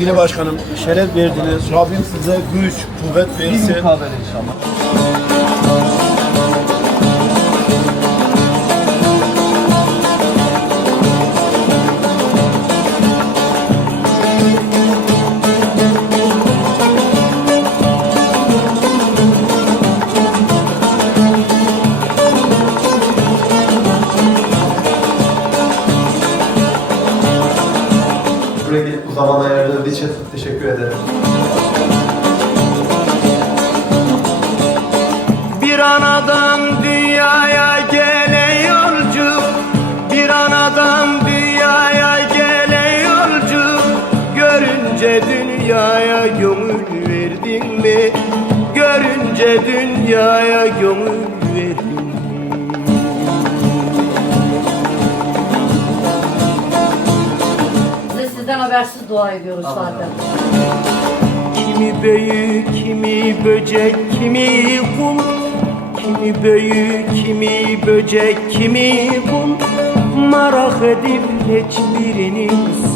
sevgili başkanım şeref verdiniz. Rabbim size güç, kuvvet Bir versin. mukabele inşallah. Buraya bu zaman ayırdığınız için teşekkür ederim. Bir anadan dünyaya gelen yolcu Bir anadan dünyaya gelen yolcu Görünce dünyaya gönül verdin mi? Görünce dünyaya gönül verdin mi? Biz de sizden habersiz dua ediyoruz zaten. Kimi büyük, kimi böcek, kimi kum Kimi büyük, kimi böcek, kimi kum Merak edip hiçbirini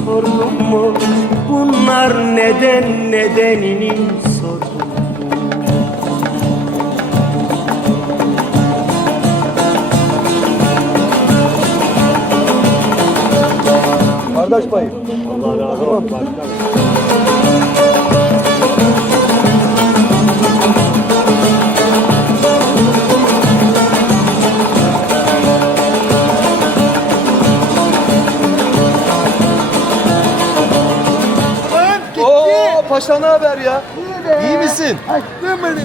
sordum mu? Bunlar neden nedenini sordum Kardeş payı. Oo paşa ne haber ya? İyi misin? Ay, ben beni